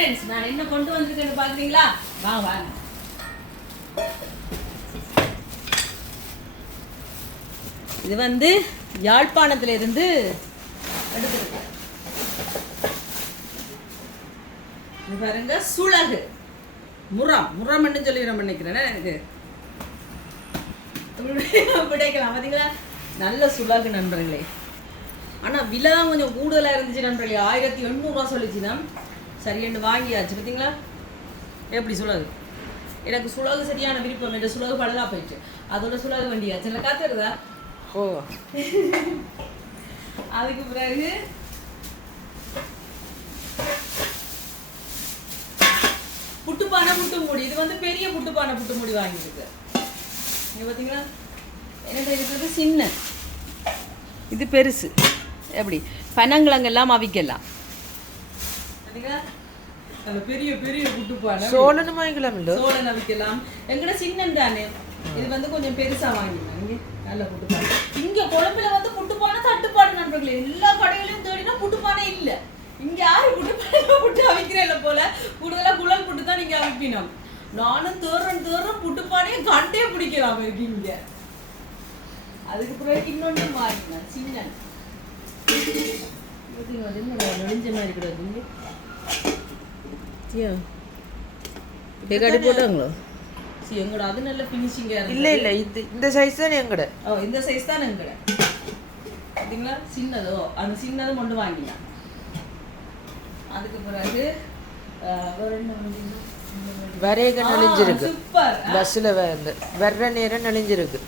Friends, நான் என்ன கொண்டு வந்திருக்கேன்னு பாக்குறீங்களா? வாங்க வாங்க. இது வந்து யாழ்ப்பாணத்துல இருந்து எடுத்துருக்கேன். இது பாருங்க, சுளகு முரம்னு சொல்லி நம்ம நினைக்கிறேன். எனக்கு பிடிக்கலாம். பார்த்தீங்களா, நல்ல சுளகு நண்பர்களே. ஆனால் விலை தான் கொஞ்சம் கூடுதலாக இருந்துச்சு நண்பர்களே. 1800 சொல்லிச்சுன்னா சரியென்று வாங்கியாச்சு. பார்த்தீங்களா எப்படி சுளகு. எனக்கு சுளகு சரியான விருப்பம். என்ற சுளகு பழுதா போயிட்டு அதோட சுளகு வண்டியாச்சு. இல்லை காத்துருதா? ஓ, அதுக்கு பிறகு புட்டுப்பானை புட்டு மூடி. இது வந்து பெரிய புட்டுப்பானை புட்டு மூடி வாங்கியிருக்கு. இங்கே பார்த்தீங்களா, எனக்கு இருக்கிறது சின்ன, இது பெருசு. எப்படி பனங்கிழங்கெல்லாம் அவிக்கலாம். பார்த்தீங்களா, பெரிய பெரிய புட்டுப்பானை. சோழன் வாங்கிக்கலாம். சோழன் அவிக்கலாம். எங்கட சின்னன் தானே. இது வந்து கொஞ்சம் பெருசா வாங்கிக்கலாம். இங்கே நல்ல புட்டுப்பானை. இங்க கொழும்புல வந்து புட்டுப்பானை தட்டுப்பாடு நண்பர்களே. எல்லா கடைகளையும் தேடினா புட்டுப்பானை இல்லை. இங்க யாரு புட்டுப்பானை புட்டு அவிக்கிறேன் போல. கூடுதலா குழல் புட்டு தான் நீங்க அவிப்பினோம். நானும் தேர்றேன் புட்டுப்பானையே கண்டே பிடிக்கலாம் இருக்கீங்க. அதுக்கு பிறகு இன்னொன்று மாறினேன், சின்னன். நெளிஞ்ச மாதிரி கூட இருக்கு. கடி போட்டாங்களோ எங்கட. அது நல்ல ஃபினிஷிங்கா இருக்கு. இல்ல இல்ல, இது இந்த சைஸ் தான் எங்கட. இந்த சைஸ் தான் எங்கட. பாத்தீங்களா, சின்னதோ அந்த சின்னது கொண்டு வாங்கினேன். அதுக்கு பிறகு வரைக நெளிஞ்சிருக்கு. சூப்பர். பஸ்ல வந்து வர்ற நேரம் நெளிஞ்சிருக்கு.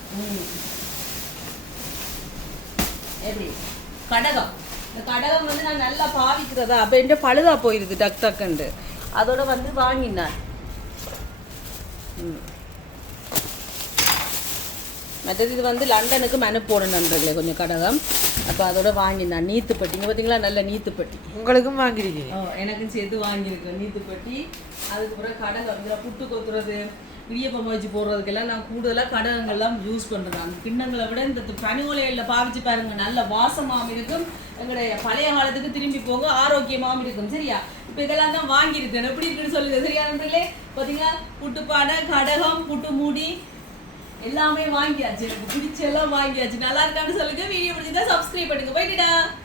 எப்படி கடகம். இந்த கடகம் வந்து நான் நல்லா பாவிக்கிறதா. அப்போ என்கிட்ட பழுதா போயிடுது டக் டக்குண்டு. அதோட வந்து வாங்கினேன். மற்றது இது வந்து லண்டனுக்கு அனுப்பணும் நண்பர்களே கொஞ்சம் கடகம். அப்போ அதோட வாங்கினேன் நீத்துப்பட்டி. இங்கே பார்த்தீங்களா, நல்ல நீத்துப்பட்டி. உங்களுக்கும் வாங்கிருக்கீங்க? எனக்கும் சேர்த்து வாங்கியிருக்கேன் நீத்துப்பட்டி. அதுக்கப்புறம் கடகம். இதில் புட்டு கொத்துறது, இடியப்பம் வச்சு போடுறதுக்கெல்லாம் நான் கூடுதலாக கடகங்கள்லாம் யூஸ் பண்ணுறேன். அந்த கிண்ணங்களை விட இந்த பனிமொலைகளில் பாவிச்சு பாருங்க, நல்ல வாசமாகவும் இருக்கும். எங்களுடைய பழைய காலத்துக்கு திரும்பி போக ஆரோக்கியமாகவும் இருக்கும். சரியா, இப்போ இதெல்லாம் தான் வாங்கியிருக்கேன். எப்படி இருக்குன்னு சொல்லுங்க. சரியா நண்பர்களே, பார்த்தீங்களா, புட்டுப்பானை, கடகம், புட்டு மூடி எல்லாமே வாங்கியாச்சு. எனக்கு பிடிச்ச எல்லாம் வாங்கியாச்சு. நல்லா இருக்கான்னு சொல்லுங்க. வீடியோ பிடிச்சிருந்தா சப்ஸ்கிரைப் பண்ணுங்க. போயிட்டுடா.